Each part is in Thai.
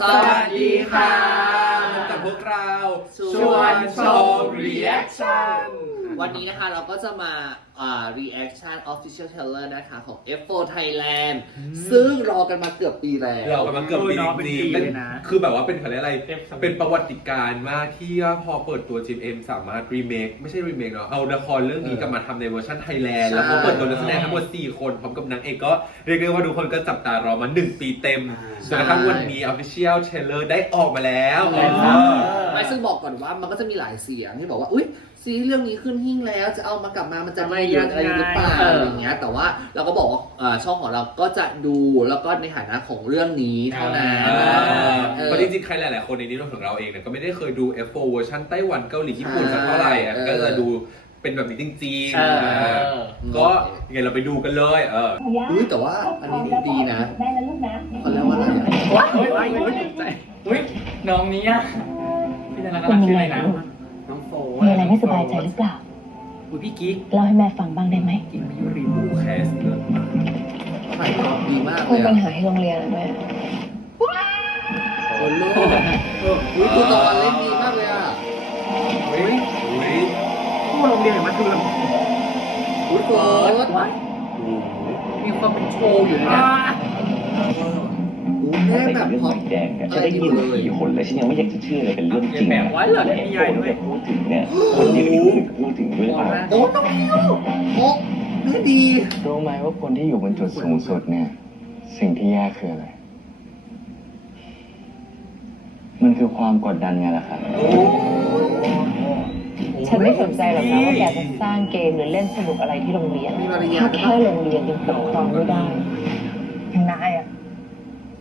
สวัสดีค่ะ พบกับพวกเรา ชวนชม reaction วันนี้นะคะเราก็จะมาอ่า reaction official trailer นะคะของ F4 Thailand ซึ่งรอกันมาเกือบปีแล้ว เรากำลังเกือบปีเออเนาะเป็นจริปีงๆเลยนะคือแบบว่าเป็นเขาเรียกอะไรเต็มสมัยเป็นประวัติการณ์มากที่ว่าพอเปิดตัว GMM สามารถรีเมคไม่ใช่รีเมคเนาะเอาละครเรื่องนี้กลับมาทำในเวอร์ชันไทยแลนด์ ใช่ แล้วก็เปิดตัวนักแสดงทั้งหมด 4 คนพร้อมกับนางเอกก็เรียกได้ว่าทุกคนก็จับตารอมา 1 ปีเต็มจนกระทั่งวันนี้ official trailer ได้ออกมาแล้วใช่เอค่ะอไม่ซึ่งบอกก่อนว่ามันก็จะมีหลายเสียงที่บอกว่า อุ้ย ซีรีส์เรื่องนี้ขึ้นหิ้งแล้วจะเอามากลับมามันจะไม่ยังอะไรหรือเปล่าเออออะไรอย่างเงี้ย แต่ว่าเราก็บอกว่าเอ่อช่องของเราก็จะดูแล้วก็ในฐานะของเรื่องนี้เท่านั้นอ่า เออ เพราะจริงๆ ใครหลายๆ คนในนี้รวมถึงเราเองเนี่ยก็ไม่ได้เคยดู F4 เวอร์ชันไต้หวันเกาหลีญี่ปุ่นสักเท่าไหร่อะเออก็จะดูเป็นแบบนี้จริงเออๆอ่าก็ยังไงเราไปดูกันเลยเออ อุ้ยแต่ว่าอันนี้ดีนะได้แล้วลูกนะเขาเรียกว่าอะไรอะว้ายเฮ้ยเฮ้ยเฮ้ยตกใจเฮ้ยน้องนี้อะพี่นารักรักชื่ออะไรนะน้องโฟ มีอะไรไม่สบายใจหรือเปล่าอุ้ยพี่กิ๊กเล่าให้แม่ฟังบ้างได้ไหมกิ๊กมายุรีดูแคสเลิศมากถ่ายทอดดีมากคุเลยปัญอะหาที่โรงเรียนอะแม่โอ้โหอุ้ยตัวตะวันเล่นดีมากเลยอะเฮ้ยอุ้ยพวกโรงเรียนหรือมาดูลอุ้ยเฟิร์สำว้ายมีความเป็นโชว์อยู่นะอุ้ ยแม่แบบพร้อมแดงเนี่ยฉันได้ยินมากี่คนเลยฉันยังไม่อยากจะเชื่อเลยเป็นเรื่องจริงแบบไว้เหรอและเนี่ยไอ้พี่คใหญ่นด้วยที่พูดถึงเนี่ยคนที่อื่นพูดถึงด้วยเปล่าโอ้น้องมิวโอ้แม่ดีรู้ไหมว่าคนที่อยู่บนจุดสูงสุดเนี่ย สิ่งที่แย่คืออะไร มันคือความกดดันไงล่ะครับฉันไม่สนใจหรอกนะว่าแกจะสร้างเกมหรือเล่นสนุกอะไรที่โรงเรียนมีมารยาถ้าทแค่โรงเรียนยังปกครองไม่ได้นายอะ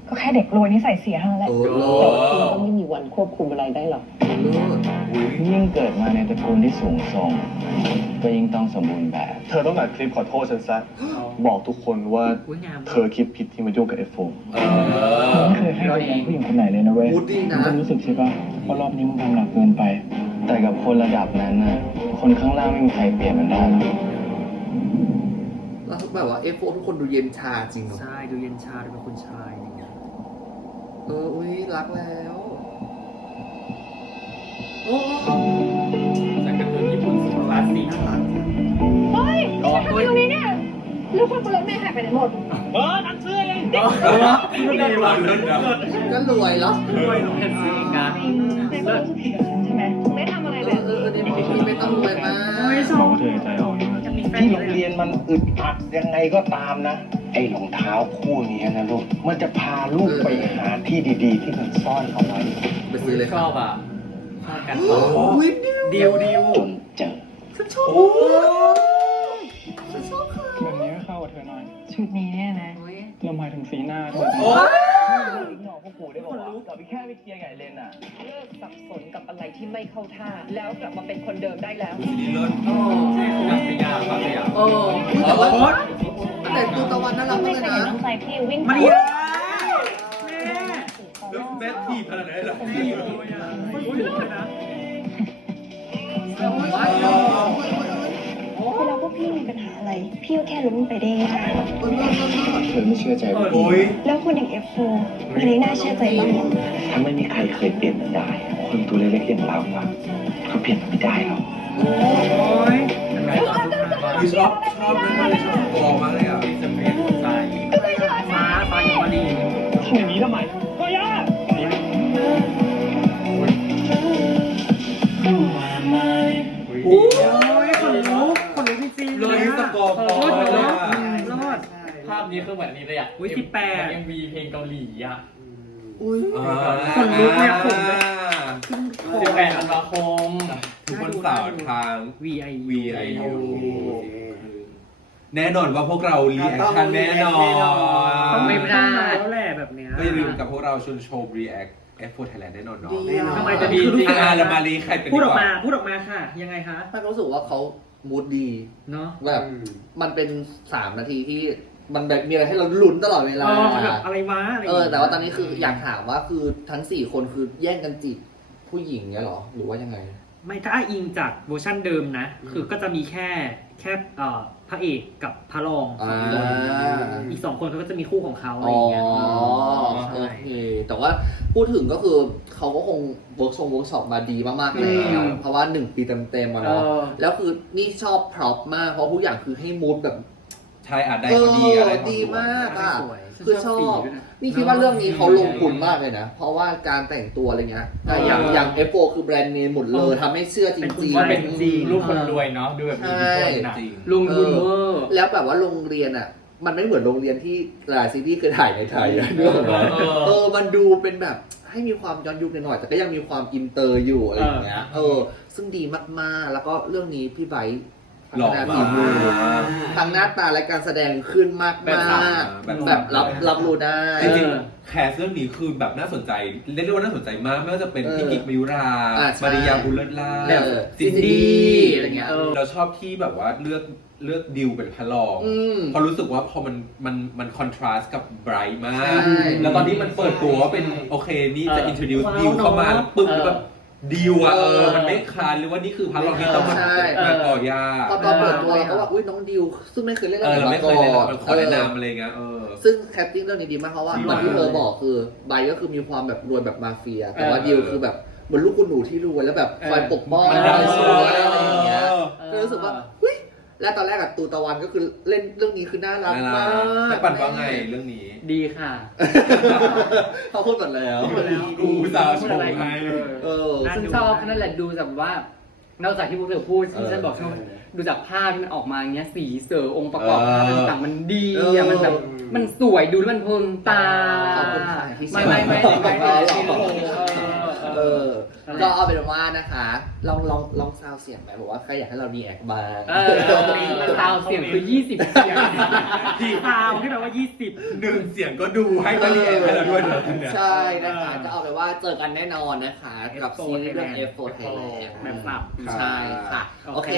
ก็แค่เด็กรวยนิสัยเสียเท่านั้นแหละเออโลแต่ดคุณก็ไม่มีวันควบคุมอะไรได้หรอก โลดยิ่งเกิดมาในตระกูลที่สูงส่ง ก็ยิ่งต้องสมบูรณ์แบบ เธอต้องอัดคลิปขอโทษฉันซะ บอกทุกคนว่า อุ้ยงามเธอคิดผิดที่มายุ่งกับไอโฟนเอผมอไม่เคยให้คะแนนผู้หญิงคนไหนเลยนะเว้ยมูดดี้นะมึงรู้สึกใช่ปะว่ารอบนี้มึงทำหนักเกินไป แต่กับคนระดับนั้นน่ะ คนข้างล่างไม่มีใครเปลี่ยนมันได้หรอก แล้วแบบว่าเอฟโฟทุกคนดูเย็นชาจริงเนาะ ใช่ดูเย็นชาดูเป็นคนชายอย่างเงี้ย เออ อุ้ยรักแล้ว โอ้จากการ์ตูนญี่ปุ่นสุดคลาสสิกน่ารักเฮ้ยทำไมตรงนี้เนี่ยลูกคนบนรถแม่หายไปไหนหมด เออนั่นเสื้อเองดีว่ะเลิศนะก็รวยแล้วรวยลงเห็นซื้อเองนะแม่ก็รู้สึกผิดกับฉันใช่ไหมไม่ทำอะไรเอแบอบเออเออเนี่ยพี่ไม่ต้องรวยมากบอกว่าเธอใจอ่อนนะ ที่โรงเรียนมันอึดอัดยังไงก็ตามนะ ไอ้รองเท้าคู่นี้นะลูก มันจะพาลูกไปหาที่ดีๆ ที่มันซ่อนเอาไว้ไปซื้อเลยชอบอะชอบกันอุ้ยดิวดิวจนเจอฉันชอบโอ้ฉันชอบค่ะแบบนี้ก็เข้ากับเธอหน่อย ชุดนี้เนี่ยนะเราหมายถึงสีหน้าเธอโอ้หนอกพวกกูได้บอกว่าเราไปแค่ไปเคลียร์ไก่เลนอะเลิก สับสนกับอะไรที่ไม่เข้าท่า แล้วกลับมาเป็นคนเดิมได้แล้วดูสิเลิศใช่คือแบบพยายามมากเลยอะเอออุ๊ยแต่ว่าแต่ตัวตะวันน่ารักไม่มากเคเลยยเห็นนะน้องใจพี่วิ่งมาผ่าดินแล้วแม่ทีบขนาดไหนเหรอดีเลยอะอุ้ยเลยนะเวลาพวกพี่มีปัญหาอะไร พี่ก็แค่ล้มไปได้ง่ายเธอไม่เชื่อใจพวกโอ้พี่ยแล้วคนอย่าง F4 อันนี้น่าเชื่อใจบ้างเหรอถ้าไม่มีใครเคยเปลี่ยนมันได้ คนตัวเล็กๆอย่างเราอะก็เปลี่ยนมันไม่ได้หรอกโอ้ยอะไรตอนสุดท้ายอุ๊ยชอบชอบเลยมากเลยชอบกอมากเลยอะจะเปลี่ยนใจฟ้าฟ้ายังมาดีทำอย่างนี้ทำไมก็ยากโอ้ยขนลุกขนลุกจริงๆเลยสกอร์เอพออเลยเนอะอะรอดภาพนี้คือเหมือนนี้เลยอะอุ๊ย18เอ็มวีเพลงเกาหลีอะอุ้ยอ่าขนลุกเนี่ยขนลุก สิบแปดธันวาคมทุกวันเสาร์ทาง VI VIU แน่นอนว่าพวกเรารีแอคชั่นแน่นอนต้องไม่ได้แล้วแหละแบบเนี้ย ก็อย่าลืมกับพวกเราชวนโชว์ React F4 Thailand แน่นอนเนาะแน่นอนทำไมจะดีจริงอ่าเรามารีใครเป็นพูดดีออกกว่ามาพูดออกมาค่ะ ยังไงคะไม่รู้สึกว่าเขามูดดีเนาะแบบมันเป็นสามนาทีที่มันแบบมีอะไรให้เราลุ้นตลอดเวลาเออแบบอะไรวะอะไรเออแต่ว่าตอนนี้คืออยากถามว่าคือทั้งสี่คนคือแย่งกันจีบ ผู้หญิงเนี่ยเหรอ หรือว่ายังไง ไม่ถ้าอิงจากเวอร์ชันเดิมนะคือก็จะมีแค่แค่เอ่อพระเอกกับพระรองสอ่าองคนอีกสองคนเขาก็จะมีคู่ของเขาอะไรอ๋ออย่างเงี้ยโอใช่เคแต่ว่าพูดถึงก็คือเขาก็คงเวิร์กชงเวิร์กช็อปมาดีมากๆแล้วอืม เพราะว่าหนึ่งปีเต็มๆมาเอเนาะอแล้วคือนี่ชอบพร็อพมาก เพราะทุกอย่างคือให้มูดแบบใช่อาจได้เขาดีอะไรเออเขาดีสวยมากอะสวย คือชอบสีด้วยนะ นี่คิดว่าเรื่องนี้เขาลงทุนมากเลยนะ เพราะว่าการแต่งตัวอะไรเงี้ยแต่อย่างเออออย่าง F4 คือแบรนด์เนมหมดเลยทำให้เชื่อจเป็นคุณริงว่าๆเป็นจริงลูกคนรวยเนาะดูแบบมีอิทธิพลนะจริงลุงบุญเวอร์แล้วแบบว่าโรงเรียนอะ มันไม่เหมือนโรงเรียนที่หลายซีรีส์เคยถ่ายในไทยอะนึกออกไหมเออเออมันดูเป็นแบบให้มีความย้อนยุคหน่อยๆแต่ก็ยังมีความอินเตอร์อยู่อะไรอย่างเงี้ยเออ ซึ่งดีมากๆ แล้วก็เรื่องนี้พี่ไบร์ท หล่อพัฒมากฝีมือทั้งหน้าตาและการแสดงขึ้นมากแบบๆสับแบบแบบรับรับรู้ได้ จริงๆแคสเรื่องนี้คือแบบน่าสนใจเรียกได้ว่าน่าสนใจมากไม่ว่าจะเป็นเออพี่กิ๊กมายุราอ่าใช่มาริยาบุลเลตล่าเออซินดี้อะไรเงี้ยเออเราชอบที่แบบว่าเลือกเลือกดิวเป็นพระรองอืมเพราะรู้สึกว่าพอมันมันมันคอนทราสต์กับไบรท์มากใช่แล้วตอนนี้มันเปิดตัวว่าเป็นโอเคนี่จะเออ introduce ว้าวดิวเข้ามาเนอะแล้วปึ้งเออแบบ ดิวอะเอเอออ มันไม่คลานหรือว่านี่คือพระรองที่ต้องมาใช่ มาก่อยาพอตอนเปิดตัวเราก็ว่าอุ้ยน้องดิว ซึ่งไม่เคยเล่นเออะไรอเรามาไม่เคก่ยเลยอนมันขอแนะนำอะไรเงี้ยเออ ซึ่งแคสติ้งเรื่องนี้ดีมากเพราะว่าดีเหมากมือนที่เธอบอกคือไบร์ทก็คือมีความแบบรวยแบบมาเฟีย แต่ว่าเออดิวคือแบบเหมือนลูกคุณหนูที่รวยแล้วแบบคอยปกป้องมันคดังอยสช่ววยยอะไรอย่างเงี้ยเออก็รู้สึกว่าเฮ้ย และตอนแรกกับตูตะวันก็คือเล่นเรื่องนี้คือน่ารักน่ารัมากแต่ปั่นว่าไงเรื่องนี้ ดีค่ะ เขาพูดหมดแล้ว กูสาวชมให้เออซึ่งชอบนั่นแหละดูแบบว่า นอกจากที่พวกเธอพูดที่ฉันบอกใช่ไหมดูจากภาพที่มันออกมาอย่างเงี้ยสีเสือองค์ประกอบภาพต่างๆมันดีเออะอมันแบบมันสวยดูแล้วมันเพลินตาขอบคุณค่ะที่ไม่ไม่ไม่ไม่ไม่ไม่ เออ ก็เอาเป็นว่านะคะ ลองลองลองซาวเสียงไหมบอกว่าใครอยากให้เราดีแอคบ้างเออมันซาวเสียงคือ 20 เสียงซาวที่แปลว่า 20 หนึ่งเสียงก็ดูให้เรียนให้เราด้วยนะเนี่ยใช่นะคะก็เอาไปนว่าเจอกันแน่นอนนะคะ กับซีรีส์เรื่อง F4 Thailand แบบสับใช่ค่ะ โอเค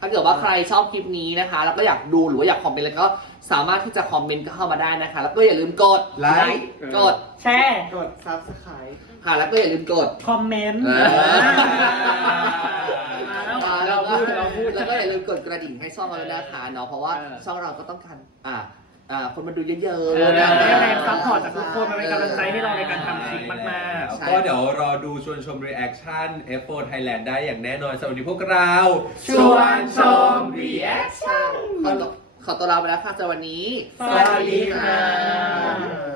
ถ้าเกิดว่าใครชอบคลิปนี้นะคะ แล้วก็อยากดูหรือว่าอยากคอมเมนต์แล้วก็สามารถที่จะคอมเมนต์เข้ามาได้นะคะ แล้วก็อย่าลืมกดไลค์กดแชร์ กด subscribe ะแล้วก็อย่าลืมกด คอมเมนต์อ่ามาแล้แล้ววก็พูดเราพูดแล้วก็อย่าลืมกดกระดิ่งให้ช่องเราด้วยนะคะเนาะเพราะว่าเออ ช่องเราก็ต้องการอ่าอ่าคนมาดูเยอะเออๆนะได้แรงซัพพอร์ตจากทุกคนมันเป็นกำลังใจให้เราในการทำคลิปมากใช่ก็เดี๋ยวรอดูชวนชม reaction F4 Thailand ได้อย่างแน่นอนสำหรับวันนี้พวกเรา ชวนชม reaction ขอตัวขอตัวลาไปแล้วค่ะสำหรับวันนี้ สวัสดีค่ะบ